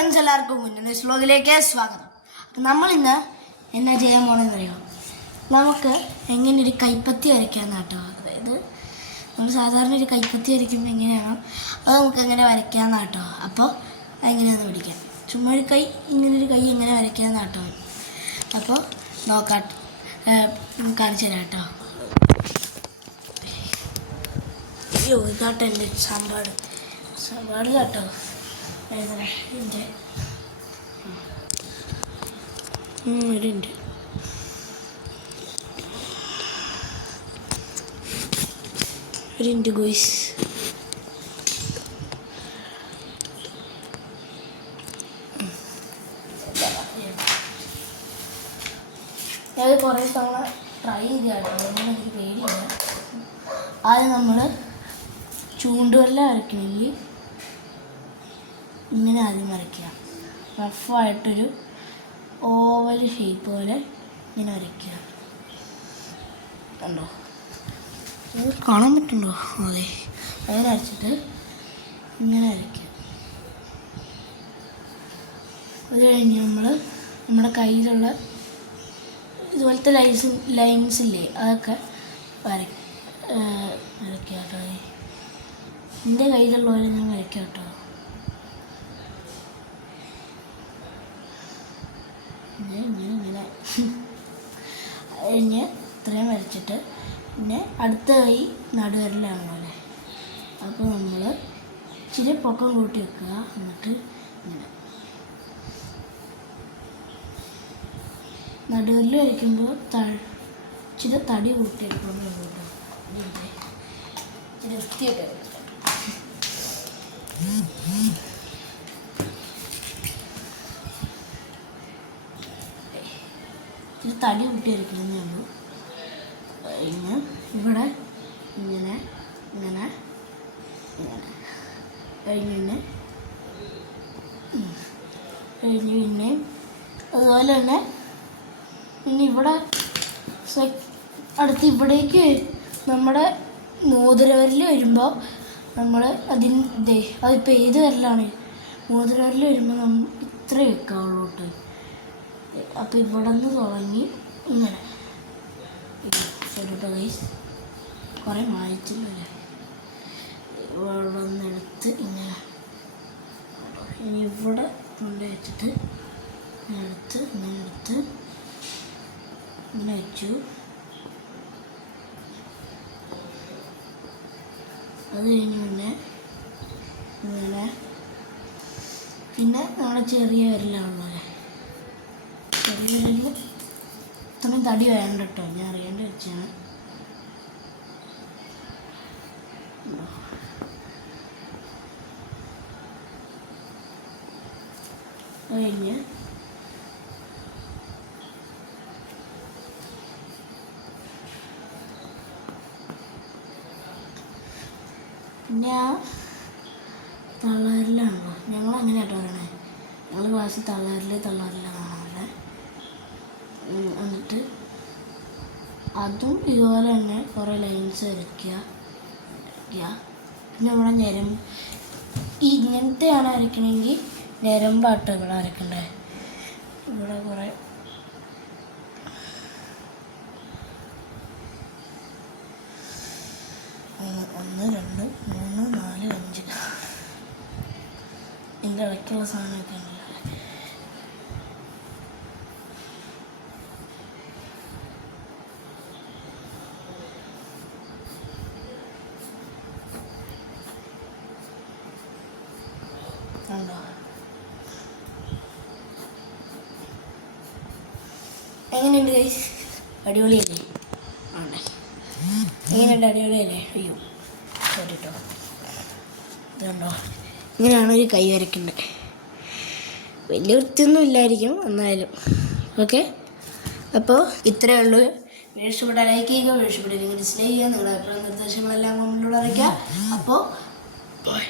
Friends, എല്ലാവർക്കും മുന്നേ വ്ലോഗിലേക്ക് സ്വാഗതം. അപ്പം നമ്മളിന്ന് എന്നാ ചെയ്യാൻ പോകണമെന്നറിയോ? നമുക്ക് എങ്ങനെ ഒരു കൈപ്പത്തി വരയ്ക്കാമെന്ന് കേട്ടോ. അതായത് നമ്മൾ സാധാരണ ഒരു കൈപ്പത്തി വരയ്ക്കുമ്പോൾ എങ്ങനെയാണോ അത് നമുക്ക് എങ്ങനെ വരയ്ക്കാമെന്ന് കേട്ടോ. അപ്പോൾ അതെങ്ങനെയാണെന്ന് പഠിക്കാം. ചുമ്മാ ഒരു കൈ, ഇങ്ങനൊരു കൈ എങ്ങനെ വരയ്ക്കാമെന്ന് കേട്ടോ. അപ്പോൾ നോക്കാം, കാണിച്ചു തരാം കേട്ടോ. അയ്യോ, ഇതാട്ടോ എൻ്റെ സാമ്പാട് കേട്ടോ. ഒരു ഗോയ്സ്. ഞാൻ കുറേ തവണ ട്രൈ ചെയ്താട്ടോ, എനിക്ക് പേടിയില്ല. ആദ്യം നമ്മൾ ചൂണ്ടുവെല്ലാം വരയ്ക്കണമെങ്കിൽ ഇങ്ങനെ ആദ്യം വരയ്ക്കുക. റഫായിട്ടൊരു ഓവൽ ഷേപ്പ് പോലെ ഇങ്ങനെ വരയ്ക്കുക. കണ്ടോ? ഇത് കാണാൻ പറ്റുന്നുണ്ടോ? അതെ, അത് വരച്ചിട്ട് ഇങ്ങനെ വരയ്ക്കുക. അത് കഴിഞ്ഞ് നമ്മൾ നമ്മുടെ കയ്യിലുള്ള ഇതുപോലത്തെ ലൈൻസില്ലേ അതൊക്കെ വരയ്ക്കുക കേട്ടോ. എൻ്റെ കയ്യിലുള്ള പോലെ ഞാൻ വരയ്ക്കാം കേട്ടോ. ഇങ്ങനെ കഴിഞ്ഞ് ഇത്രയും വരച്ചിട്ട് പിന്നെ അടുത്ത കൈ നടുവിരലാണ് പോലെ. അപ്പോൾ നമ്മൾ ഇച്ചിരി പൊക്കം കൂട്ടി വെക്കുക. എന്നിട്ട് ഇങ്ങനെ നടുവിരൽ വരയ്ക്കുമ്പോൾ ഇച്ചിരി തടി കൂട്ടി വെക്കുമ്പോൾ കേട്ടോ. ഇച്ചിരി വൃത്തിയൊക്കെ ഇത് തടി കൂട്ടി വരയ്ക്കുന്നേ ഉള്ളൂ. കഴിഞ്ഞ് ഇവിടെ ഇങ്ങനെ ഇങ്ങനെ ഇങ്ങനെ കഴിഞ്ഞ് പിന്നെ അതുപോലെ തന്നെ പിന്നെ ഇവിടെ അടുത്ത് ഇവിടേക്ക് നമ്മുടെ മോതിരവിരൽ വരുമ്പോൾ നമ്മൾ അതിപ്പോൾ ഏത് വിരലാണ് മോതിരവിരൽ വരുമ്പോൾ നമ്മൾ ഇത്ര വെക്കാവുള്ളൂ കേട്ടോ. അപ്പോൾ ഇവിടെ നിന്ന് തുടങ്ങി ഇങ്ങനെ കേട്ടോ ഗൈസ്. കുറേ മായിച്ചില്ലേ, ഇവിടെ നിന്നെടുത്ത് ഇങ്ങനെ ഇനി ഇവിടെ കൊണ്ട് വെച്ചിട്ട് ഇങ്ങനെ വെച്ചു. അത് കഴിഞ്ഞ് പിന്നെ നമ്മുടെ ചെറിയ വിരലാണല്ലോ. ചെറിയ വിരലിൽ ഇത്രയും തടി വേണ്ട കേട്ടോ, ഞാൻ അറിയേണ്ടി വെച്ചാണ്. കഴിഞ്ഞ് പിന്നെ ആ തള്ളവിരലാണല്ലോ, ഞങ്ങളങ്ങനെ കേട്ടോ പറയണേ. ഞങ്ങൾ ക്ലാസ്സിൽ തള്ളവിരലാണ് കാണാറുള്ളത്. എന്നിട്ട് അതും ഇതുപോലെ തന്നെ കുറേ ലൈൻസ് വരയ്ക്കുക. പിന്നെ നമ്മുടെ ഞരമ്പ് ഇങ്ങനത്തെയാണ് വരയ്ക്കണമെങ്കിൽ ഞരമ്പാട്ടോ ഇവിടെ വരയ്ക്കണ്ടേ. ഇവിടെ കുറേ 1 2 3 4 5 ഇതിൻ്റെ ഇടയ്ക്കുള്ള സാധനമൊക്കെ ഉണ്ടല്ലോ. കണ്ടോ? എങ്ങനെയുണ്ട് ഗൈസ്? അടിപൊളിയല്ലേ? ആണേ, എങ്ങനെയുണ്ട്? അടിപൊളിയല്ലേ? അയ്യോ സോറി കേട്ടോ. ഇതുണ്ടോ? ഇങ്ങനെയാണ് ഒരു കൈ വരയ്ക്കേണ്ടത്. വലിയ വൃത്തിയൊന്നും ഇല്ലായിരിക്കും എന്നാലും. ഓക്കെ, അപ്പോൾ ഇത്രയേ ഉള്ളൂ. വീഴ്ചപ്പെട്ടാൽ ലൈക്ക് ചെയ്യുക, വീഴ്ചപ്പെട്ടില്ലെങ്കിൽ ഡിസ്ലൈക്ക് ചെയ്യുക. നിങ്ങളുടെ അഭിപ്രായ നിർദ്ദേശങ്ങളെല്ലാം കമൻറ്റിലൂടെ അറിയിക്കുക. അപ്പോൾ ബൈ.